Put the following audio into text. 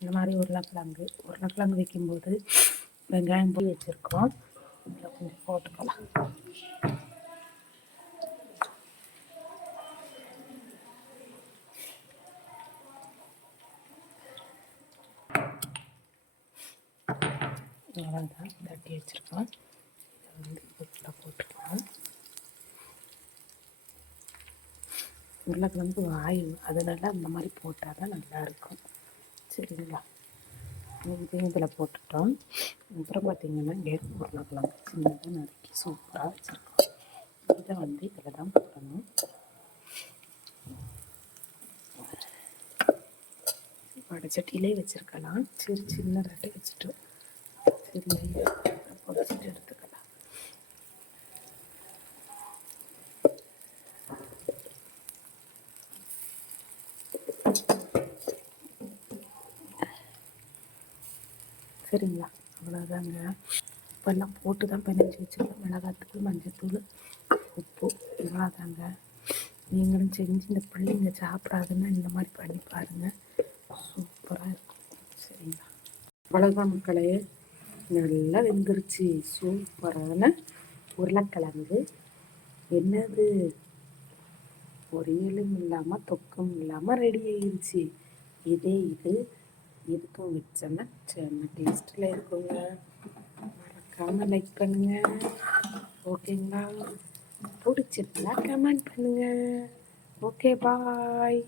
இந்த மாதிரி உருளைக்கிழங்கு வைக்கும்போது வெங்காயம் போய் வச்சுருக்கோம். இதில் கொஞ்சம் போட்டுக்கலாம். அவ்வளோதான், தட்டி வச்சுருக்கோம். இதை வந்து உப்புல போட்டுக்கலாம். உருளைக்கிழங்கு வாயு, அதனால அந்த மாதிரி போட்டால் தான் நல்லாயிருக்கும். சரிங்களா? இதையும் இதில் போட்டுட்டோம். அப்புறம் பார்த்திங்கன்னா இங்கே உருளைக்கிழங்கு சின்னதாக நறுக்கி சூப்பராக வச்சுருக்கோம். இதை வந்து இதில் தான் போடணும். வடைச்சட்டியிலே வச்சுருக்கலாம். சரி, சின்னதாட்டி வச்சுட்டு சரி பொடிச்சிட்டு எடுத்துக்கலாம். சரிங்களா? அவ்வளோதாங்க. உப்பெல்லாம் போட்டு தான் பிணைஞ்சி வச்சுருக்கோம். மிளகாத்தூள், மஞ்சத்தூள், உப்பு, இவ்வளோதாங்க. நீங்களும் செஞ்சு இந்த பிள்ளைங்க சாப்பிடாதுன்னா இந்த மாதிரி பண்ணி பாருங்கள், சூப்பராக இருக்கும். சரிங்களா? அவ்வளோதான் மக்களே, நல்லா வெந்துருச்சு. சூப்பரான உருளைக்கிழங்கு. என்னது, பொரியலும் இல்லாமல் தொக்கும் இல்லாமல் ரெடி ஆயிடுச்சு. இதுக்கும் வச்சோன்னா செம்ம டேஸ்ட்டில் இருக்குங்க. மறக்காமல் லைக் பண்ணுங்கள். ஓகேங்களா? பிடிச்சிருந்தா கமெண்ட் பண்ணுங்கள். ஓகே, பாய்.